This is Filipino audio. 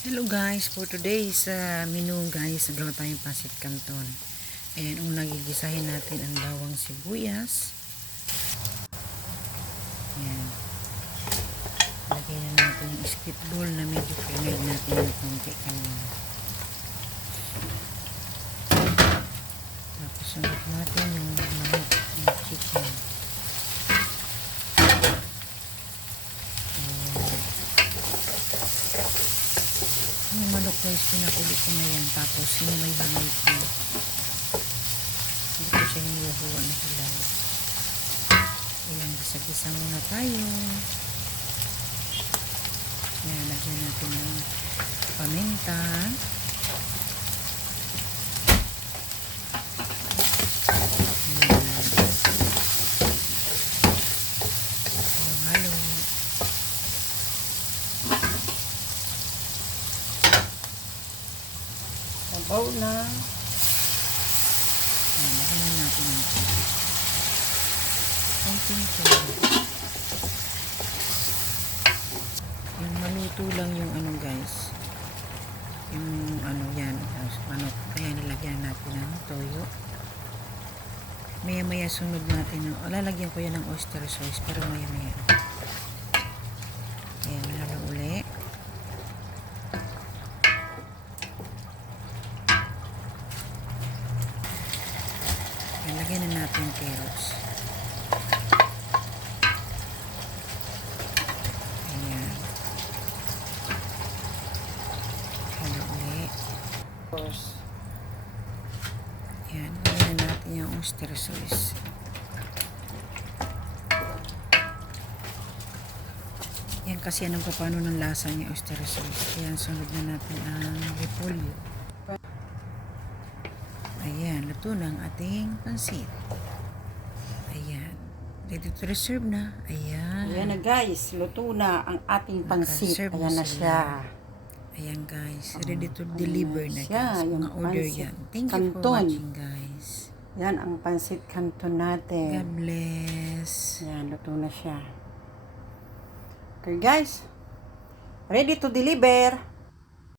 Hello guys, for today's menu guys, gawa tayong pancit canton. Ayan, nagigisahin natin ang bawang sibuyas. Ayan. Lagyan na natin yung split bowl na medyo pinag natin yung konti kanina. Tapos sunod natin yung manok, yung chicken. Yung manok guys, pinakulit ko na yan. Tapos hinimay-himay ko. Hindi ko siya hinihuhuan na hilaw. Ayan, gisa-gisa muna tayo. Ayan, lagyan natin ng paminta. Halo-halo. Sabaw na. Ayan, lagyan na natin ng konting tuloy. Yung maluto lang yung ano guys. Yung ano yan. Manok. Kaya nilagyan natin ng toyo. Maya-maya sunod natin. Lalagyan ko yan ng oyster sauce. Pero maya-maya. Ayan, halo uli. Ayan, lagyan na natin carrots. Ayan. Halo uli. Ayan, lagyan na natin yung oyster sauce. Yan kasi anong paano ng lasa niya oyster sauce. Ayan, sunod na natin ang repolyo. Ayan, luto na ang ating pansit. Ayan, ready to reserve na. Ayan. Ayan na guys, luto na ang ating pansit. Naka-serve Ayan na sila. siya. Ayan guys, ready to deliver na siya, guys. yung Mga order pancit yan. Thank you for canton. watching guys. Yan ang pansit canton natin. God bless. Ayan, luto na siya. Okay guys, ready to deliver.